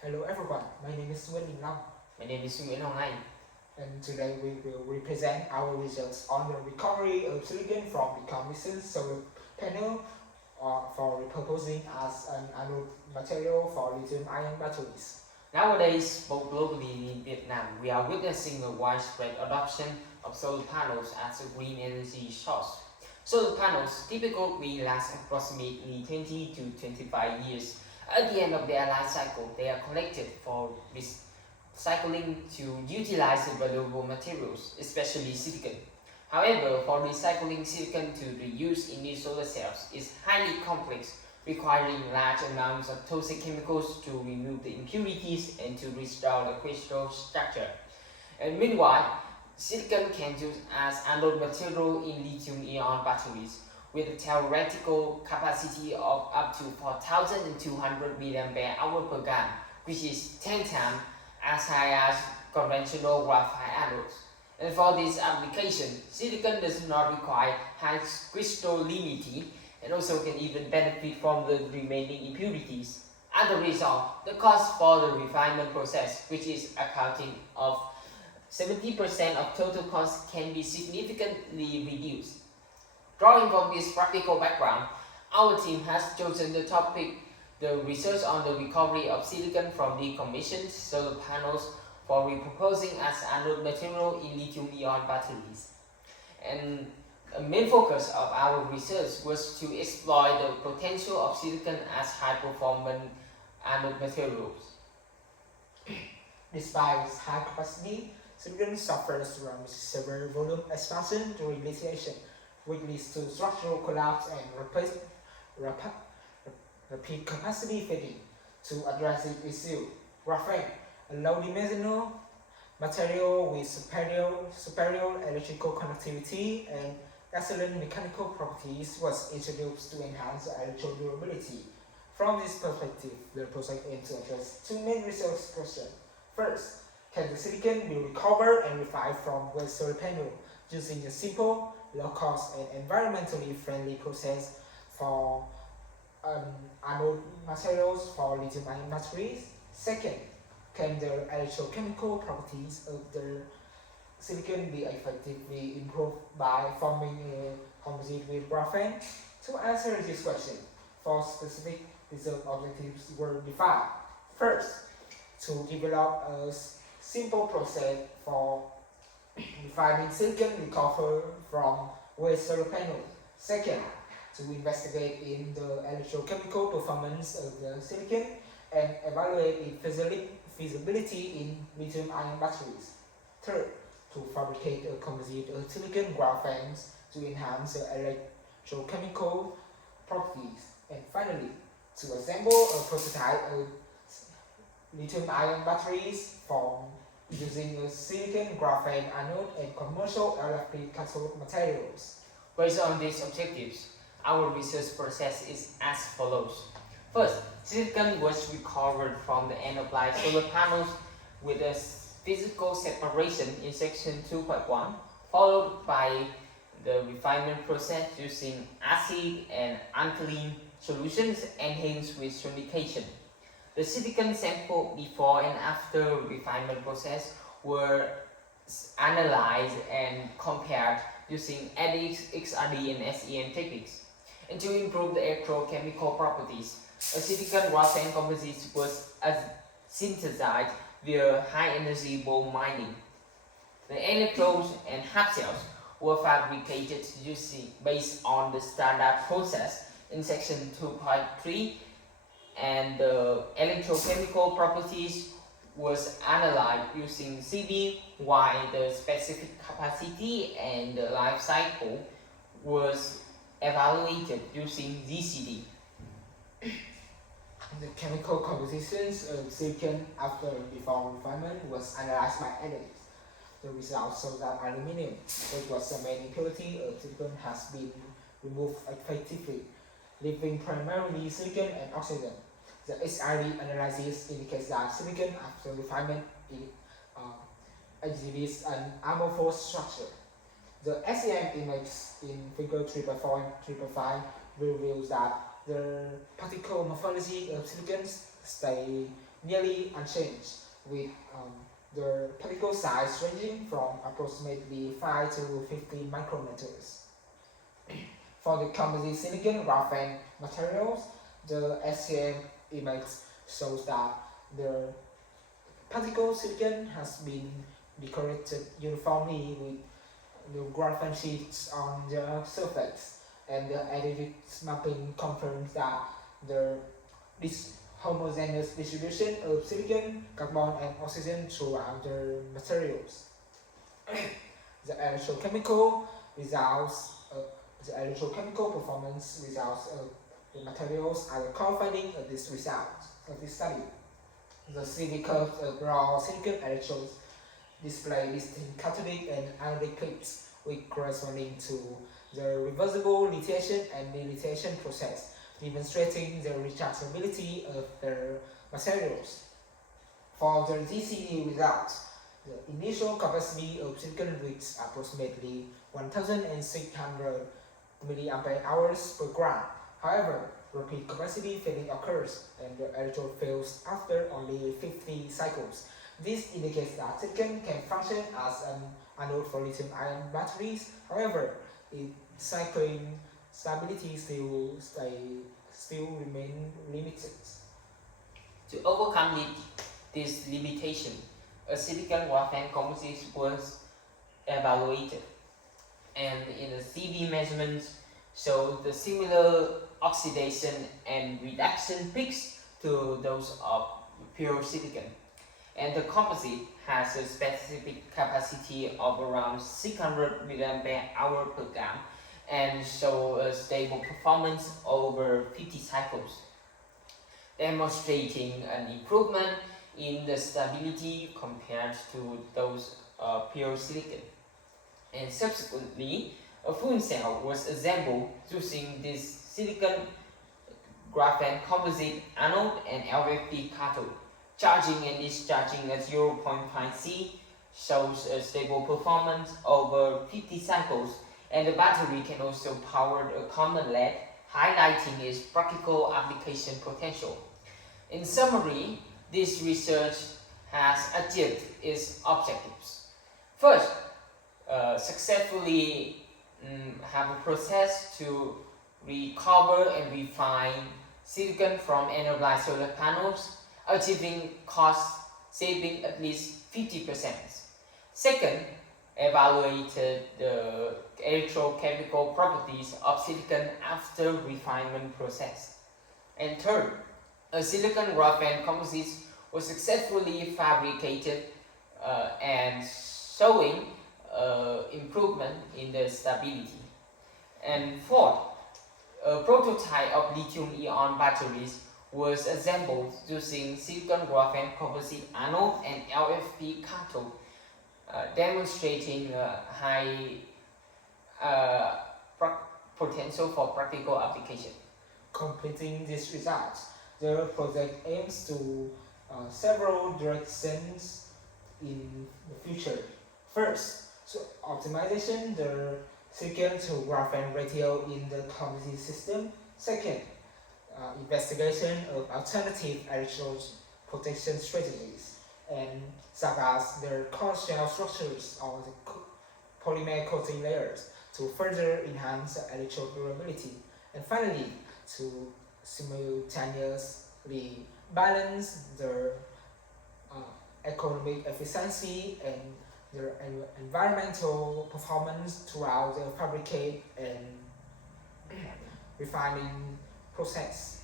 Hello everyone, my name is Nguyễn Long. My name is Nguyễn Hồng Anh. And today we will represent our results on the recovery of silicon from decommissioned solar panel for repurposing as an anode material for lithium-ion batteries. Nowadays, both globally and in Vietnam, we are witnessing a widespread adoption of solar panels as a green energy source. Solar panels typically last approximately 20 to 25 years. At the end of their life cycle, they are collected for recycling to utilize the valuable materials, especially silicon. However, for recycling silicon to reuse in new solar cells is highly complex, requiring large amounts of toxic chemicals to remove the impurities and to restore the crystal structure. And meanwhile, silicon can be used as anode material in lithium-ion batteries with a theoretical capacity of up to 4,200 mAh per gram, which is 10 times as high as conventional graphite anodes. And for this application, silicon does not require high crystallinity and also can even benefit from the remaining impurities. As a result, the cost for the refinement process, which is accounting of 70% of total cost, can be significantly reduced. Drawing from this practical background, our team has chosen the topic, the research on the recovery of silicon from decommissioned solar panels for repurposing as anode material in lithium-ion batteries. And a main focus of our research was to explore the potential of silicon as high-performance anode materials. Despite its high capacity, silicon suffers from severe volume expansion during lithiation, which leads to structural collapse and rapid capacity fading. To address this issue, graphene, a low-dimensional material with superior electrical conductivity and excellent mechanical properties, was introduced to enhance electrodurability. From this perspective, the project aims to address two main research questions. First, can the silicon be recovered and refined from waste solar panel using a simple, low-cost, and environmentally friendly process for anode materials for lithium-ion batteries? Second, can the electrochemical properties of the silicon be effectively improved by forming a composite with graphene? To answer this question, four specific research objectives were defined. First, to develop a simple process for refining silicon recovered from waste solar panels. Second, to investigate in the electrochemical performance of the silicon and evaluate its feasibility in lithium-ion batteries. Third, to fabricate a composite of silicon graphenes to enhance the electrochemical properties. And finally, to assemble a prototype of lithium-ion batteries from using a silicon graphene anode and commercial LFP cathode materials. Based on these objectives, our research process is as follows. First, silicon was recovered from the end-of-life solar panels with a physical separation in section 2.1, followed by the refinement process using acid and alkaline solutions enhanced with sonication. The silicon sample before and after refinement process were analyzed and compared using ADX, XRD, and SEM techniques. And to improve the electrochemical properties, a silicon graphene composite was synthesized via high-energy ball mining. The electrodes and half cells were fabricated based on the standard process in section 2.3, and the electrochemical properties was analyzed using CD, while the specific capacity and the life cycle was evaluated using GCD. The chemical compositions of silicon after and before refinement was analyzed by ADX. The results show that aluminum, which was the main impurity of silicon, has been removed effectively, leaving primarily silicon and oxygen. The XRD analysis indicates that silicon after refinement exhibits an amorphous structure. The SEM image in figure 3.4 and 3.5 reveals that the particle morphology of silicon stay nearly unchanged, with the particle size ranging from approximately 5 to 50 micrometers. For the composite silicon graphene materials, the SCM image shows that the particle silicon has been decorated uniformly with the graphene sheets on the surface, and the additive mapping confirms that this homogeneous distribution of silicon, carbon, and oxygen throughout the materials. The electrochemical results, the electrochemical performance results of the materials are corresponding of this result of this study. The CD curves of raw silicon electrodes display distinct cathodic and anodic clips, which corresponding to the reversible lithiation and delithiation process, demonstrating the rechargeability of the materials. For the GCD results, the initial capacity of silicon reaches approximately 1,600 mAh per gram. However, repeat capacity fading occurs and the electrode fails after only 50 cycles. This indicates that silicon can function as an anode for lithium-ion batteries. However, its cycling stability still remain limited. To overcome this limitation, a silicon graphene composite was evaluated, and in the CV measurements showed the similar oxidation and reduction peaks to those of pure silicon. And the composite has a specific capacity of around 600 mAh per gram and show a stable performance over 50 cycles, demonstrating an improvement in the stability compared to those pure silicon. And subsequently, a fuel cell was assembled using this silicon graphene composite anode and LFP cathode. Charging and discharging at 0.5 C shows a stable performance over 50 cycles, and the battery can also power a common LED, highlighting its practical application potential. In summary, this research has achieved its objectives. First, successfully have a process to recover and refine silicon from anodized solar panels, achieving cost saving at least 50%. Second, evaluated the electrochemical properties of silicon after refinement process. And third, a silicon graphene composite was successfully fabricated and showing improvement in the stability. And fourth, a prototype of lithium-ion batteries was assembled using silicon graphene composite anode and LFP cathode, demonstrating high potential for practical application. Completing these results, the project aims to several directions in the future. First, so optimization the silicon to graphene ratio in the composite system. Second, investigation of alternative electrode protection strategies, and such as their core shell structures or the polymer coating layers to further enhance the electrode durability. And finally, to simultaneously balance the economic efficiency and their environmental performance throughout the fabricate and refining process.